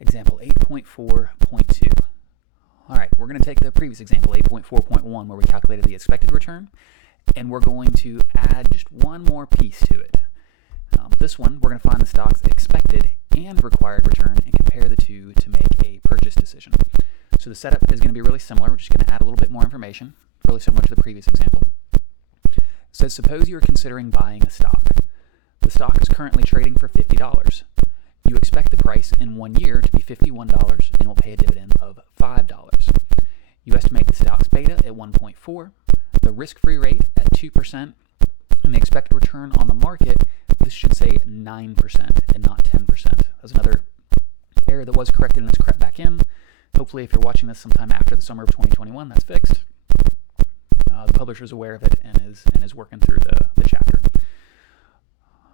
Example 8.4.2. All right, we're going to take the previous example, 8.4.1, where we calculated the expected return, and we're going to add just one more piece to it. This one, we're going to find the stock's expected and required return and compare the two to make a purchase decision. So the setup is going to be really similar. We're just going to add a little bit more information, really similar to the previous example. It says, suppose you are considering buying a stock. The stock is currently trading for $50. You expect the price in 1 year to be $51 and will pay a dividend of $5. You estimate the stock's beta at 1.4, the risk-free rate at 2%, and the expected return on the market, this should say 9% and not 10%. That's another error that was corrected and it's crept back in. Hopefully, if you're watching this sometime after the summer of 2021, that's fixed. The publisher is aware of it and is working through the chapter.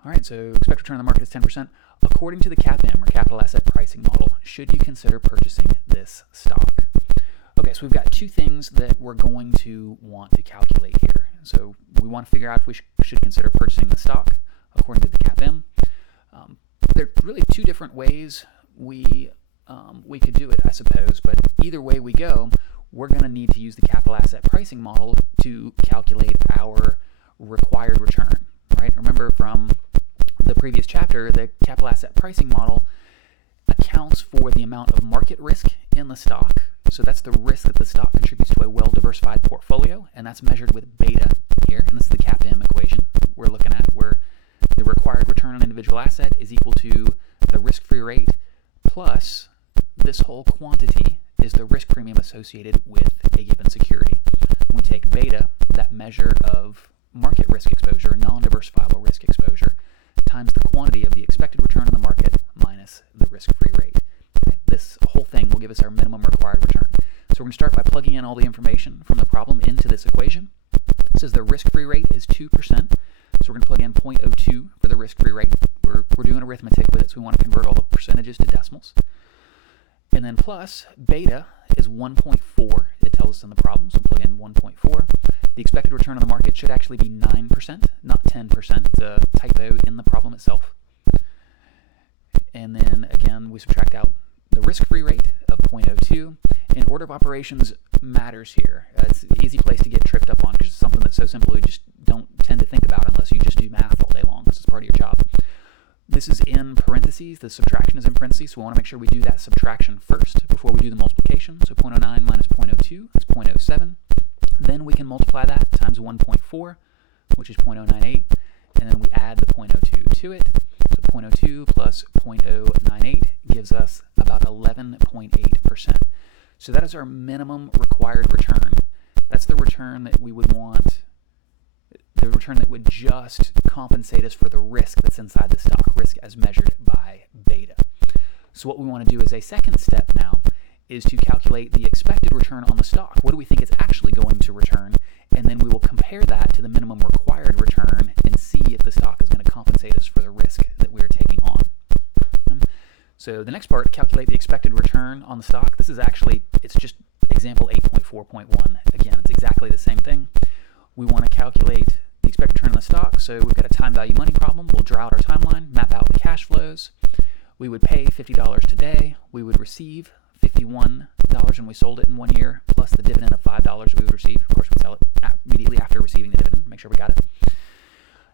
All right, so expected return on the market is 10%. According to the CAPM, or capital asset pricing model, should you consider purchasing this stock? Okay, so we've got two things that we're going to want to calculate here. So we want to figure out if we should consider purchasing the stock according to the CAPM. There are really two different ways we could do it, I suppose, but either way we go, we're going to need to use the capital asset pricing model to calculate our required return, right? Remember from the previous chapter, the capital asset pricing model accounts for the amount of market risk in the stock. So that's the risk that the stock contributes to a well-diversified portfolio, and that's measured with beta here, and this is the CAPM equation we're looking at, where the required return on an individual asset is equal to the risk-free rate plus this whole quantity is the risk premium associated with a given security. When we take beta, that measure of market risk exposure, non-diversifiable risk exposure, times the quantity of the expected return on the market minus the risk-free rate. Okay, this whole thing will give us our minimum required return. So we're going to start by plugging in all the information from the problem into this equation. It says the risk-free rate is 2%. So we're going to plug in 0.02 for the risk-free rate. We're doing arithmetic with it, so we want to convert all the percentages to decimals. And then plus beta is 1.4. It tells us in the problem, so plug in 1.4. The expected return on the market should actually be 9%, not 10%. It's a typo in the problem itself. And then again, we subtract out the risk-free rate of 0.02. And order of operations matters here. It's an easy place to get tripped up on because it's something that's so simple you just don't tend to think about unless you just do math all day long. This is part of your job. This is in parentheses. The subtraction is in parentheses, so we want to make sure we do that subtraction first before we do the multiplication. So 0.09 minus 0.02 is 0.07. Then we can multiply that times 1.4, which is 0.098, and then we add the 0.02 to it. So 0.02 plus 0.098 gives us about 11.8%. So that is our minimum required return. That's the return that we would want, the return that would just compensate us for the risk that's inside the stock, risk as measured by beta. So what we want to do as a second step now is to calculate the expected return on the stock. What do we think it's actually going to return? And then we will compare that to the minimum required return and see if the stock is going to compensate us for the risk that we are taking on. So the next part, calculate the expected return on the stock. This is actually, it's just example 8.4.1. Again, it's exactly the same thing. We want to calculate the expected return on the stock. So we've got a time value money problem. We'll draw out our timeline, map out the cash flows. We would pay $50 today. We would receive $51 when we sold it in 1 year, plus the dividend of $5 we would receive. Of course, we'd sell it immediately after receiving the dividend, make sure we got it.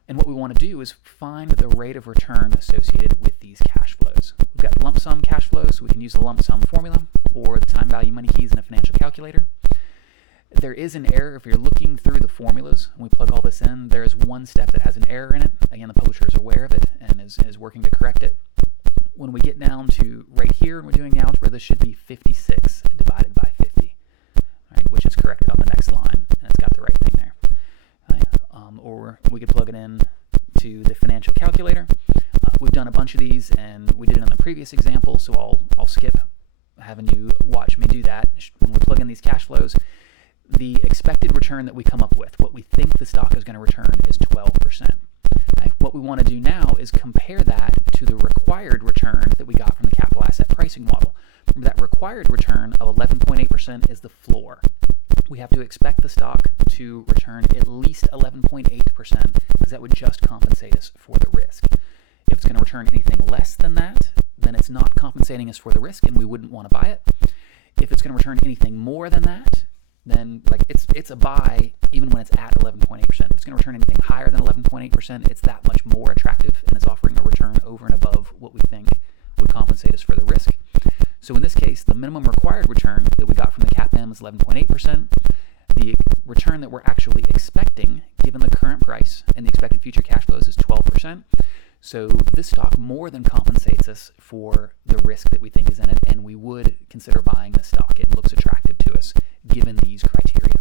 And what we want to do is find the rate of return associated with these cash flows. We've got lump sum cash flows, so we can use the lump sum formula or the time value money keys in a financial calculator. There is an error if you're looking through the formulas. When we plug all this in, there is one step that has an error in it. Again, the publisher is aware of it and is working to correct it. When we get down to right here and we're doing the algebra, this should be 56 divided by 50, right, which is corrected on the next line, and it's got the right thing there. Right? Or we could plug it in to the financial calculator. We've done a bunch of these, and we did it in the previous example, so I'll skip having you watch me do that. When we plug in these cash flows, the expected return that we come up with, what we think the stock is going to return, is 12%. Okay? What we want to do now is compare that to the required return that we got from the capital asset pricing model. Remember, that required return of 11.8% is the floor. We have to expect the stock to return at least 11.8% because that would just compensate us for the risk. If it's going to return anything less than that, then it's not compensating compensating us for the risk and we wouldn't want to buy it. If it's going to return anything more than that, then like it's a buy even when it's at 11.8%. If it's going to return anything higher than 11.8%, it's that much more attractive and it's offering a return over and above what we think would compensate us for the risk. So in this case, the minimum required return that we got from the CAPM is 11.8%. The return that we're actually expecting, given the current price and the expected future cash flows, is 12%. So this stock more than compensates us for the risk that we think is in it, and we would consider buying this stock. It looks attractive to us given these criteria.